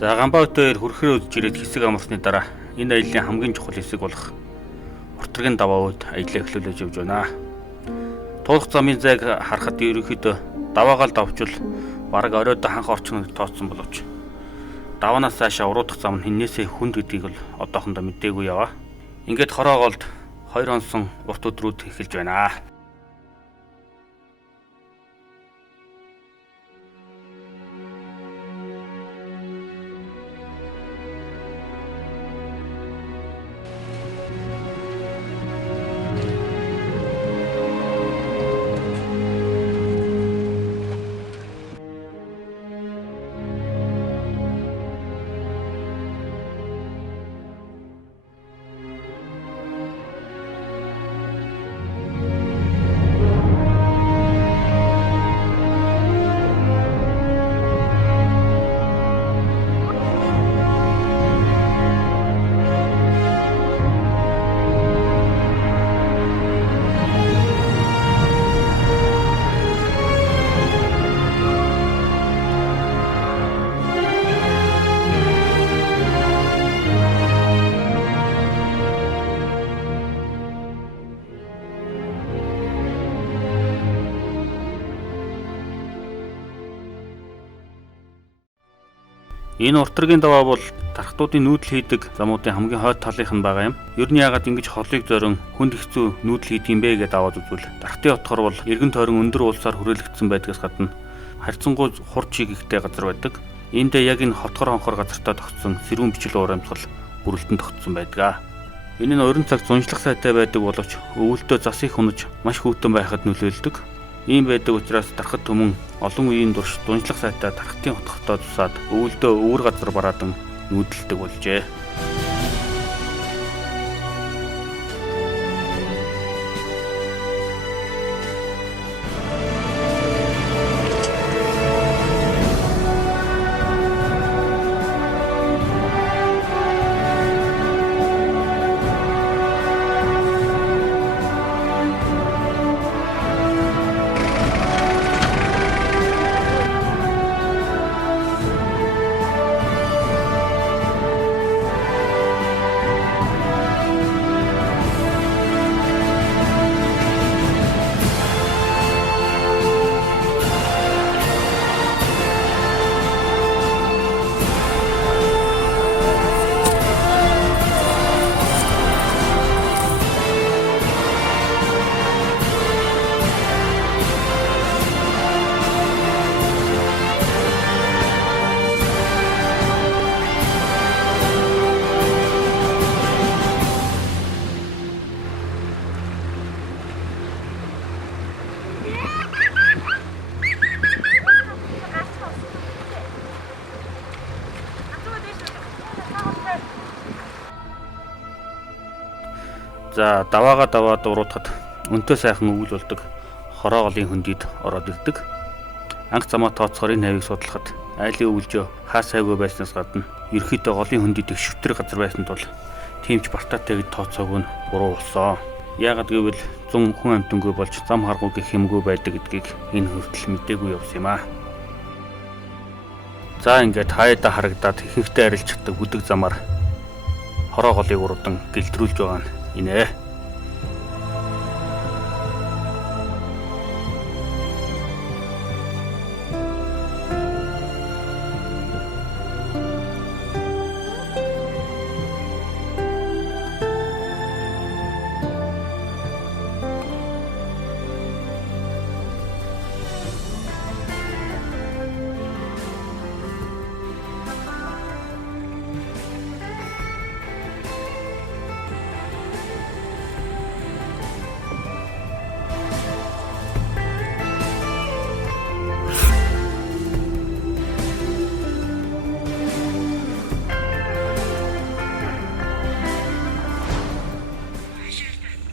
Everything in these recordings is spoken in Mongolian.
За Ганбаатар хүрхрээ үдж ирээд хэсэг амарсны дараа энэ аяллаа хамгийн чухал хэсэг болох Уртрагийн даваа үед аяллаа эхлүүлж явж байна. Туулах замын зайг харахад ерөнхийдөө даваагаал давчвал бараг оройдоо ханх орчно тооцсон боловч даваанаас цаашаа уруудах зам нь хиннээсээ хүнд гэдгийг л одоохондоо мэдээгүй яваа. Ингээд хороогоолд 2 онсон урт өдрүүд эхэлж байна. Энэ уртрагийн даваа бол тархтуудын нүүдэл хийдэг замуудын хамгийн хойд талынх нь байгаа юм. Ер нь яагаад ингэж холыг зорин хүнд хэцүү нүүдэл хийдэг юм бэ гэдээ аваад үзвэл тархтын отгор бол эргэн тойрон өндөр уулсаар хүрээлэгдсэн байдгаас гадна харьцангуй хурд чигэгтэй газар байдаг. Эндээ яг энэ хотгор хонхор газартаа тогтсон сэрүүн бичил уурамсгал бүрэлдэн тогтсон байдаг. Энэ нь уран цаг зуншлах сайтай байдаг боловч өвөлдөө зас их унаж маш хүйтэн байхад нөлөөлдөг. Ийм байдаг учраас тархад түмэн олон үеийн турш дунжлах сайтай тархтын хотгортой тусаад өвөлдөө өвөр газар бараадан нүүдэлдэг болжээ. За даваагаа даваад уруудахад өнтөө сайхан өвөл болдог хорооголын хөндөд ороод ирдэг. Анх замаа тооцохоор энэ хавийг судлахад айлын өвөлжөө хаа сайгүй байснаас гадна ерөөхдөө голын хөндөд их шүтэр газар байсан тул тиймч бартаатай гэж тооцоог нь буруу болсон. Яагад гэвэл 100 хүн амьтангүй болж зам харгуу гэх юмгүй байдаг гэдгийг энэ хүртэл мэдээгүй явсан юм аа. За ингээд хаяада харагдаад ихэнхдээ арилж чаддаг бүдэг замаар хорооголыг уруудан гэлтрүүлж байгаа нь инээ.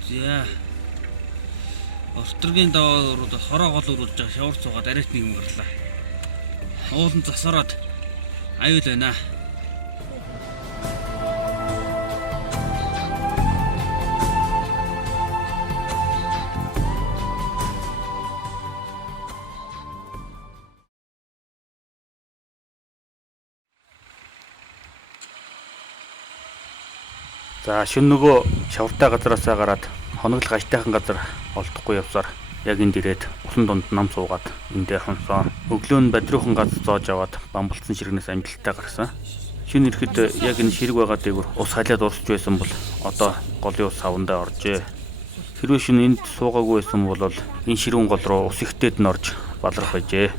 За Уртрагийн даваа руу хороогол өрүүлж байгаа шавар цуугаад арайт нэг юм гарлаа. Уулын засвараад аюул байна. За шөнө нөгөө шавартай газараасаа гараад хоноглох ажтайхан газар олдохгүй явсаар яг энд ирээд усан дунд нам суугаад эндээ хонсон. Өглөө нь бадруухан газ зоож аваад бамбалцсан ширгнээс амжилттай гарсан. Шинэ ирэхэд яг энэ ширэг байгаа дээгүр ус халиад урсж байсан бол одоо голын ус савндаа оржээ. Хэрвээ шинэ энд суугаагүй байсан бол энэ ширүүн гол руу ус ихтэйд нь орж баларх байжээ.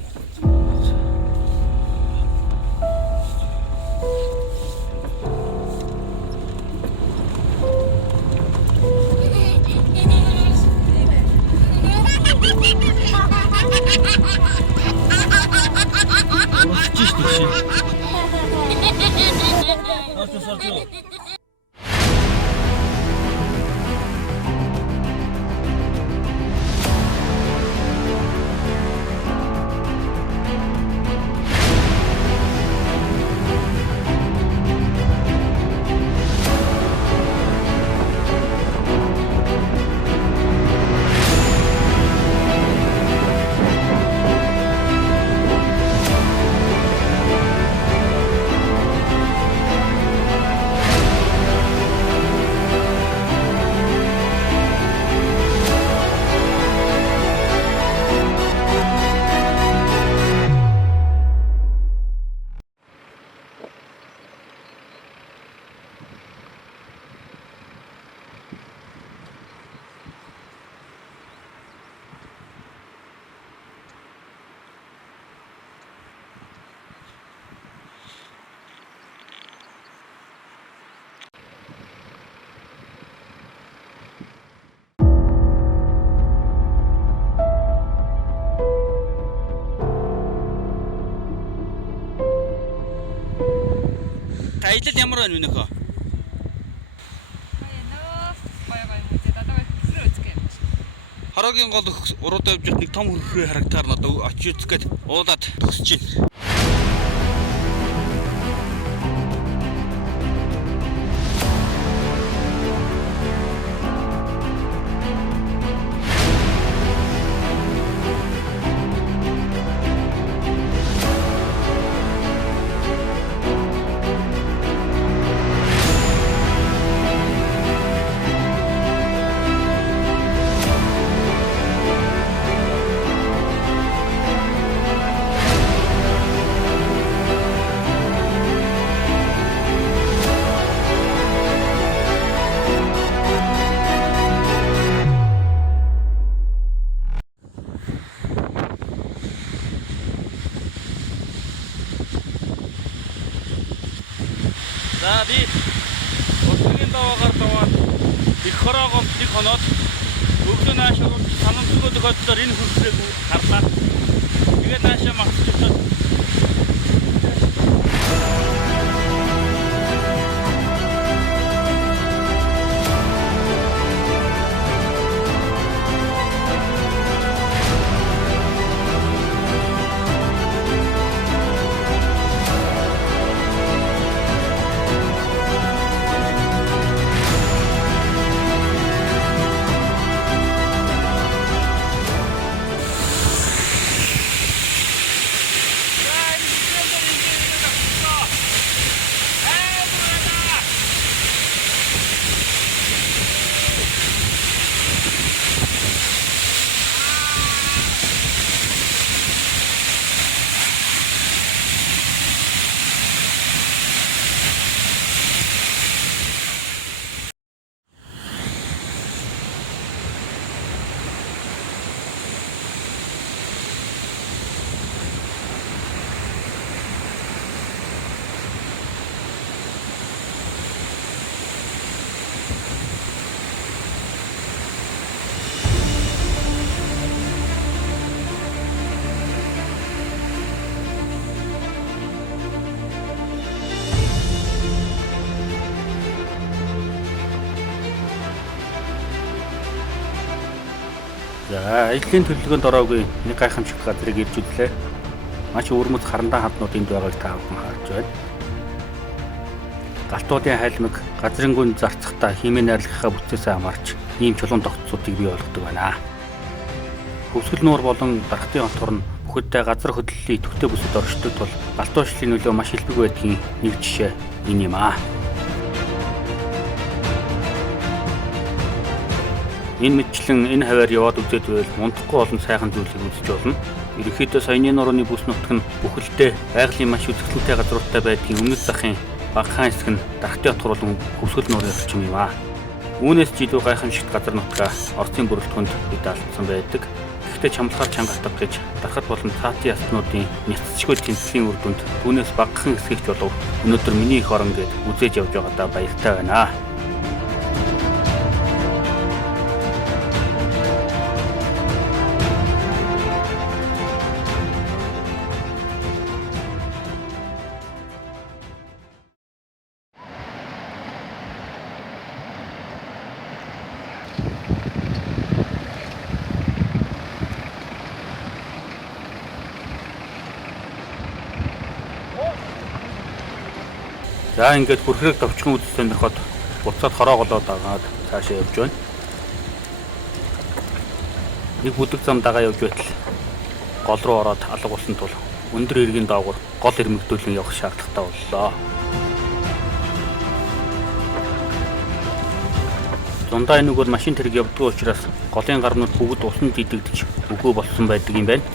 Аялал ямар байна минийхөө? Хороогийн гол уруу давж нэг том хөрхрөө харагтаар надад очиж үзгээд уулаад төгсөж байна. За би Улсын даваагаар даваад их хороогоо нэг хоноод өглөө наашаа санамсгоо тохиолдлоор энэ хөрсөг харлаа. Тэгээд наашаа магтж очоод За ажлын төлөвлөгөөнд ороогүй нэг гайхамшигт газрыг ирж үзлээ. Маш өвөрмөц харандаа хаднууд энд байгааг та бүхэн харж байна. Галтуудын хайлмаг газрын гүн зарцахтаа химээ найрлагынхаа бүтцээс хамаарч ийм чулуун тогтцоодыг бий болгодог байна. Хөвсгөл нуур болон дархтын онцгор нь бүхэдтэй газар хөдлөлийн идэвхтэй бүсэд оршдог тул галтуучлалын нөлөө маш илбэг байдгийн нэг жишээ энэ юм аа. Энэ мэтчлэн энэ хаваар яваад үзээд байвал унтахгүй олон сайхан зүйлийг үзэж болно. Ерөнхийдөө саяны нурууны бүс нутаг нь бүхэлдээ байгалийн маш үзэсгэлэнтэй газруудтай байдгийн өмнөд захын багахан хэсэг нь дархтын отгор болон хөвсгөл нуурын орчим юм аа. Үүнээс ч илүү гайхамшигт газар нутгаа Оросын бүрэлдэхүүнд бид алдсан байдаг. Гэхдээ чамлахаар чангадаг гэж дархад болон цаатын ястнуудын няцчгүй тэмцлийн үр дүнд түүнээс багахан хэсгийгч болов өнөөдөр миний их орон гээд үзээж явж байгаадаа баяртай байна. За ингээд бүрхрэг товчхон үзэж сонирхоод буцаад хороо голоод агаад цаашаа явж байна. Нэг бүдэг зам дагаа явж байтал гол руу ороод алга болсон тул өндөр эргийн доогуур гол ирмэгдүүлэн явах шаардлагатай боллоо. Зундаа энэ бол машин тэрэг явдгүй учраас голын гарнууд бүгд усан дидэгдэж үгүй болсон байдаг юм байна.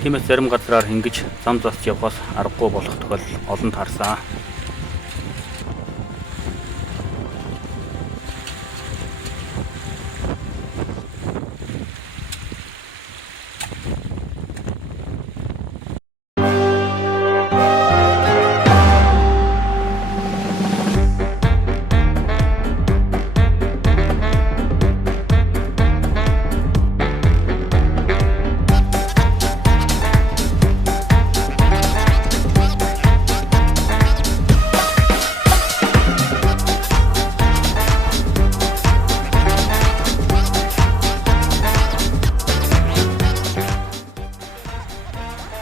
Тиймээс зарим газраар хингэж зам засч явахаас аргагүй болох тохиолдол олон таарсан.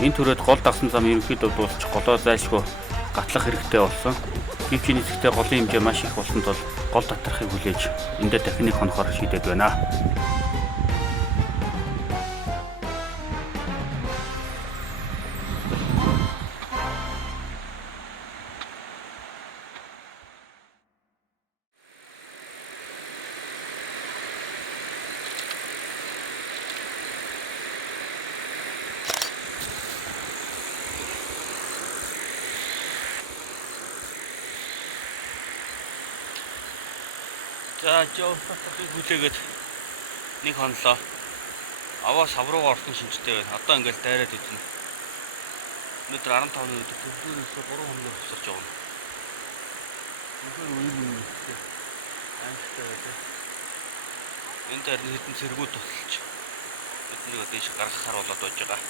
Энэ түрээд гол дагсан зам ерөнхийдөө дуусчих голоо зайлшгүй гатлах хэрэгтэй болсон. Гэвч энэ хэсэгтээ голын хэмжээ маш их болсон тул гол татрахыг хүлээж эндээ дахин нэг хонохоор шийдээд байна. За жоо хүлээгээд нэг хонлоо. Аваа савруугаар орсон шинжтэй байна. Одоо ингээл дайраад идэнэ. Өнөөдөр 15-ны өдөр төлөвлөрөөс 3 хоног хосорч байгаа. Үнэхээр үер юм ихтэй. Аимшигтай байлаа. Энд харин хэдэн цэргүүд тусалж бидний одоо иш гаргахаар болоод байж байгаа.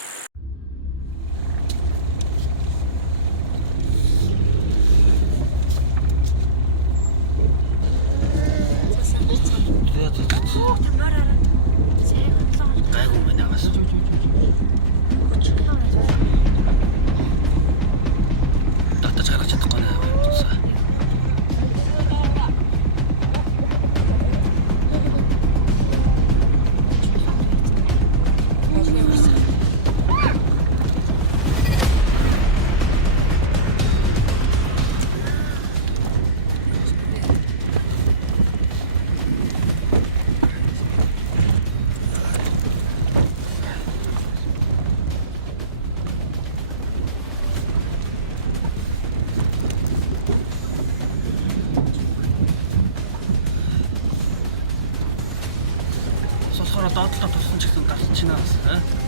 Гайгүй мэн агаас. Татаж гаргаж чадахгүй наа. Доотлоо туссан ч гэсэн гарч чинаас.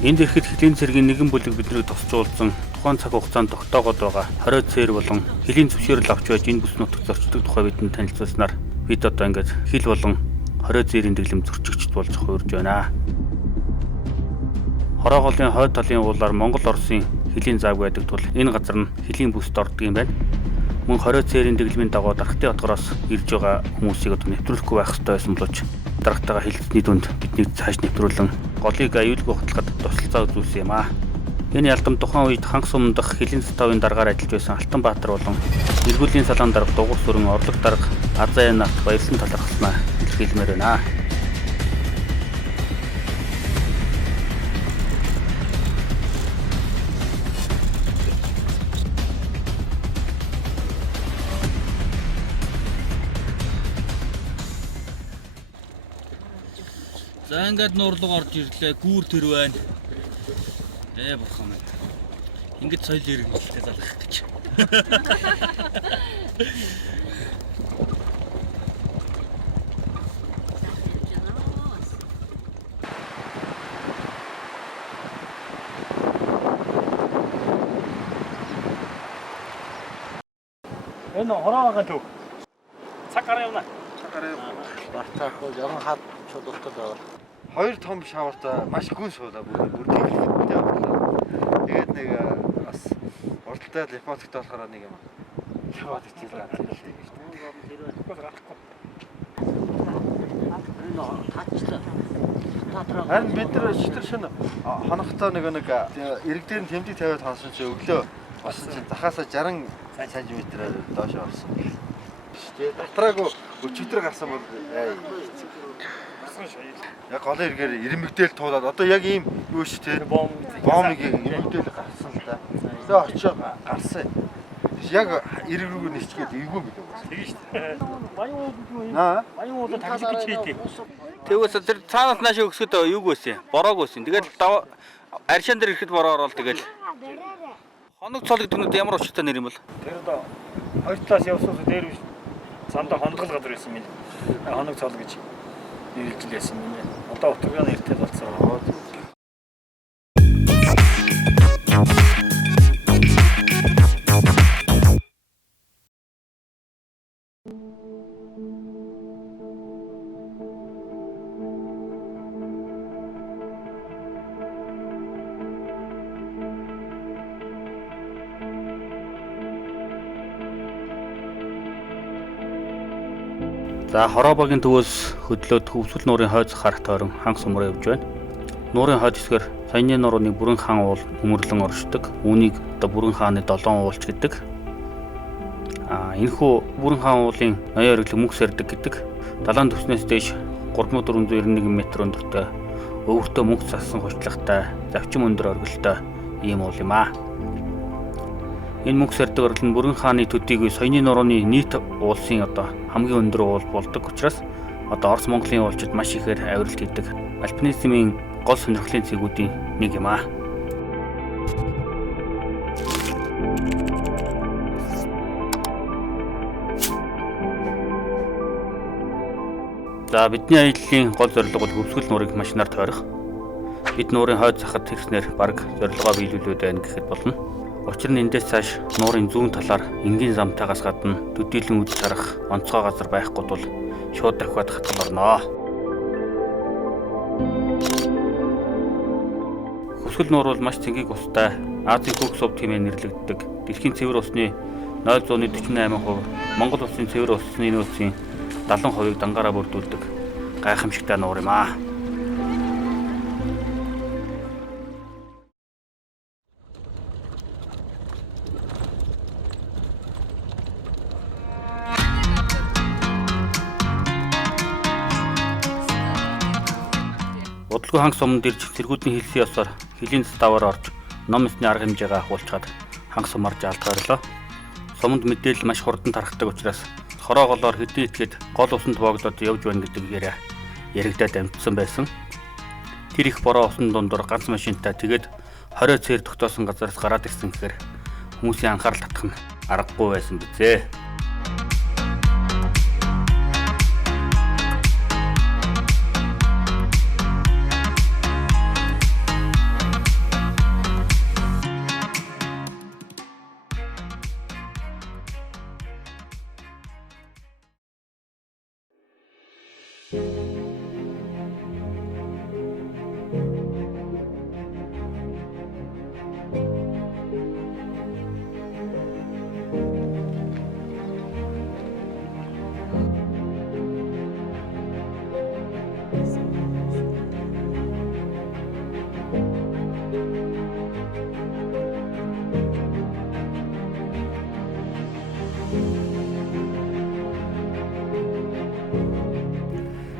Энд ирэхэд хөлийн цэргийн нэгэн бүлэг биднийг тосчуулсан тухайн цаг хугацаанд тогтоогод байгаа 20 цээр болон хөлийн зөвшөөрөл авч байж энэ бүс нутагт зорчдог тухай бидэнд танилцуулснаар бид одоо ингээд хил болон 20 цээрийн дэглэм зөрчигчд болж хуурж байна. Хороо голын хойд талын уулаар Монгол Оросын хөлийн зааг байдаг тул энэ газар нь хөлийн бүст ордог юм байна. Мөн 20 цээрийн дэглэмийн дагуу дархтын отгороос ирж байгаа хүмүүсийг одоо нэвтрүүлэхгүй байх ёстой байсан боловч дарагтайгаа хэлэлцний дүнд биднийг цааш нэвтрүүлэн голыг аюулгүй хөтлөхөд тусалцаа үзүүлсэн юм аа. Энэ ялдам тухайн үед хангас өмнө дахь Хөлийн Сатовын даргаар ажиллаж байсан Алтанбаатар болон эргүүлийн салаан дарга Дугуй сүрэн орлог дарга Азаа нарт баярлан талархснаа илэрхийлмээр байна. За ингээд нуур руу орж ирлээ. Гүүр тэр байна. Бурхан минь. Ингээд соёл иргэншилтэй залгах гэж. Энэ хороогаан төв. Цаг гараа явна. Бартаахгүй яван хаад чулуутад байгаа. Хоёр том шавартай маш гүн суулаа бүр тэгэлтэй боллоо. Тэгээд нэг бас уралдаа лимфотиктэй болохоор нэг юм. Шаваад ичээлээ. Харин бид нар шитэр шинэ хоногтой нэг эрэг дээр нь тэмдэг тавиад хонсон чи өглөө болсон чи захаасаа 60 см доош орсон. Тэгээд дотраагүй өчигдөр гарсан бол яг голын эргээр ирмэгдээл туулаад одоо яг ийм юу ш тэ бомбыг ирмэгдээл гарсан л да. Тэгээ очоо гарсан. Яг эрэг рүү нисчихэд эвгүй билүү. Тэгээ шүү дээ. Баян уулын уулын тагсиг гэж хийдэг. Тэгвэл тэр цаанаас нааш өгсөд юуг байсан? Бороог байсан. Тэгээд аршин дээр ирэхэд бороо ороод тэгээд хоног цол гэдэг нь ямар учиртай нэр юм бол? Тэр одоо хоёр талаас явсаас дээр биш. Цаандаа хондгол газар байсан минь. Хоног цол гэж нэрлэж лээсэн минь. Одоо утгааны нэртэй болцсон. За Хорообагийн төвөөс хөдлөөд Хөвсгөл нуурын хойд харах тойрон ханх сумраа явж байна. Нуурын хойд хэсгээр саяны нурууны Бүрэн хаан уул өмөрлөн оршдог. Үүнийг одоо Бүрэн хааны 7 уулч гэдэг. Энэхүү Бүрэн хаан уулын ноён ориглог мөнх сэрдэг гэдэг. Далайн төвснөөс дээш 3491 м өндөртэй өвөртөө мөнх зассан хурцлагатай завчин өндөр оргилтой ийм уул юм аа. Энэ мөнх сэрдэг оргил нь Бүрэн хааны төдийг саяны нурууны нийт уулсын одоо хамгийн өндөр уул болдог учраас одоо Орос Монголын уулчид маш ихээр авиралт хийдэг. Альпинизмын гол сонирхлын цэгүүдийн нэг юм аа. За бидний аяллаа гол зорилго бол Хөвсгөл нуурыг машинаар тойрох. Бид нуурын хойд захад тэрснээр бараг зорилгоо биелүүлээд байна гэхэд болно. Учир нь эндээс цааш нуурын зүүн талаар энгийн замтайгаас гадна төдийлөн үд тарах онцгой газар байхгүй тул шууд дахиад хатгал орноо. Хөвсгөл нуур бол маш цэнгийг устай Азийн хөх сув хэмээн нэрлэгддэг. Дэлхийн цэвэр усны 0.48%, Монгол улсын цэвэр усны нөөцийн 70%-ийг дангаараа бүрдүүлдэг гайхамшигтай нуур юм аа. Бодлого ханх суманд ирж цэргүүдийн хэлсэн ёсоор хөлийн даваар орж ном эсний арга хэмжээгээ ахуулчаад ханх сумаар жаалтгаарлаа. Суманд мэдээлэл маш хурдан тархдаг учраас хорооголоор хэдэн итгэд гол усанд боогдоод явж байна гэдэг яриа яригдаад амжсан байсан. Тэр их бороо усан дундуур ганц машинтай тэгээд 20 цээр тогтоосон газараас гараад ирсэн гэхээр хүмүүсийн анхаарал татах нь аргагүй байсан бизээ.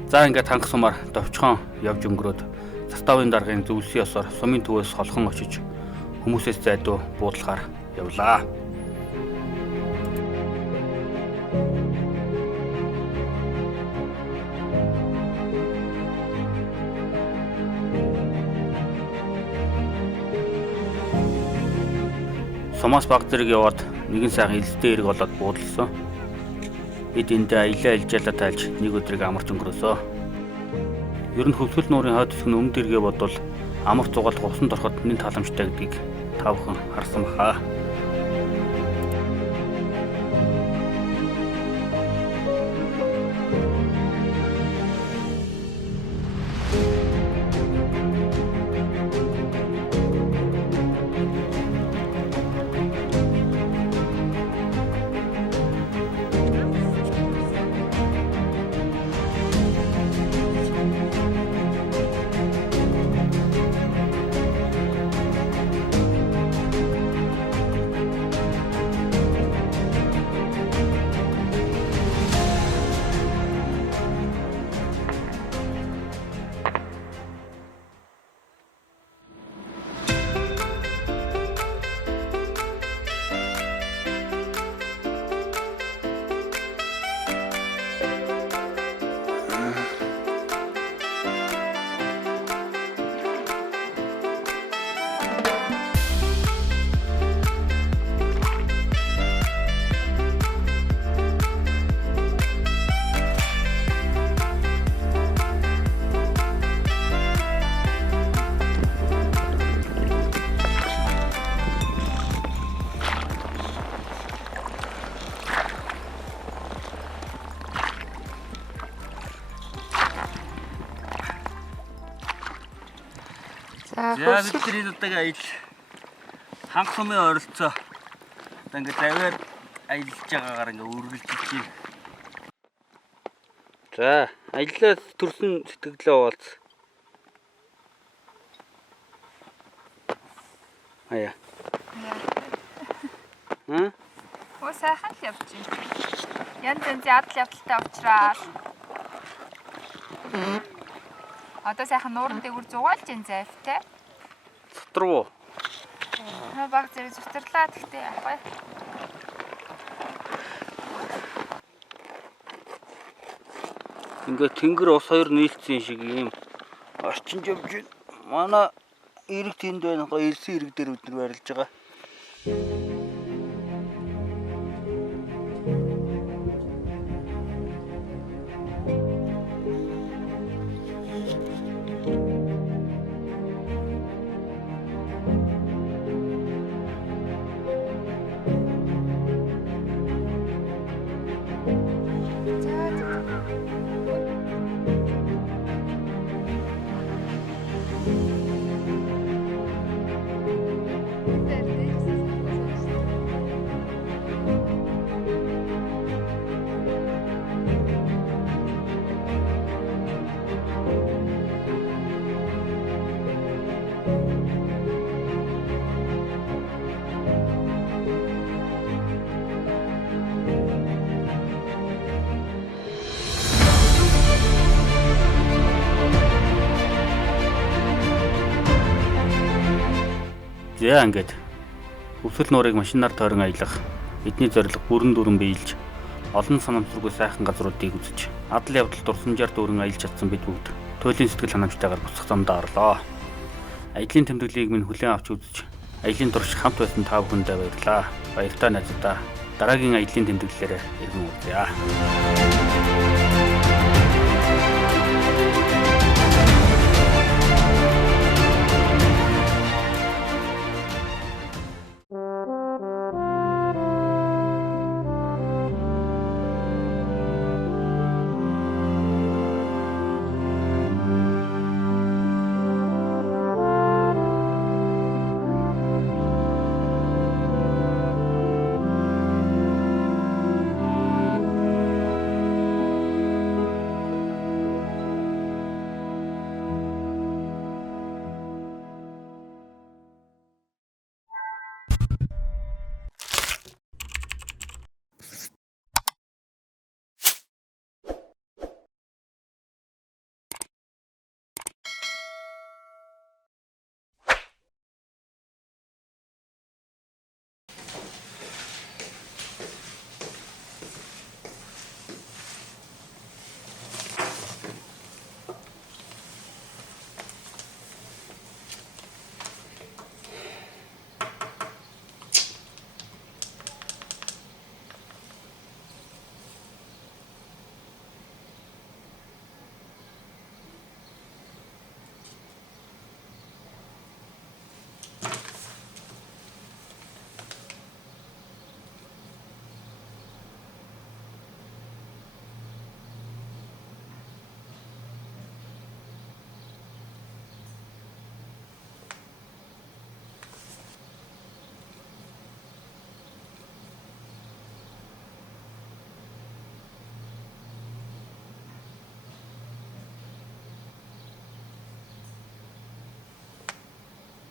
За ингээд ханх сумаар довчхон явж өнгөрөөд заставын даргын зөвлөсөн ёсоор сумын төвөөс холхон очиж хүмүүсээс зайдуу буудлахаар явлаа. Томас баг зэрэг яваад нэгэн сайхан элстэй хэрэг болоод буудалсан. Бид эндээ аялаа альжаалаа тайлж нэг өдрийг амарч өнгөрөөсөө. Ер нь хөвсгөл нуурын хойд хэсэг нь өмнөд эргээ бодвол амар зугаалт усанд ороход нэн таламжтай гэдгийг та бүхэн харсан бахаа. За бидний удааг аялал ханх сумын ойролцоо одоо ингээд аваар аялж байгаагаар ингээд үргэлжлэж байна. За аяллаа төрсөн сэтгэлээ оолц. Аяа. Оо сайхан л явж байна. Янз янзын адал явдалтай уучраад. Одоо сайхан нуурын дээгүүр зугаалж ин зайвтай. Дотроо. Баг зэрэг зүтрлаа гэхдээ яахгүй. Ингээд тэнгэр ус хоёр нийлцсэн шиг юм орчин жимж байна. Манай эрэг тэнд байна. Элсэн эрэг дээр өдөр барилж байгаа. За ингээд хөвсгөл нуурыг машинаар тойрон аялах эдний зорилго бүрэн дүрэн биелж олон санамсаргүй сайхан газруудыг үзэж адал явдал дурсамжаар дүүрэн аялж чадсан бид бүгд туйлын сэтгэл ханамжтайгаар буцах замдаа орлоо. Аялын тэмдэглэлийг минь хүлээн авч үзэж аялын турш хамт байсан та бүхэндээ баярлалаа. Баяртай найзуудаа. Дараагийн аялын тэмдэглэлээр иргэн уулзъя.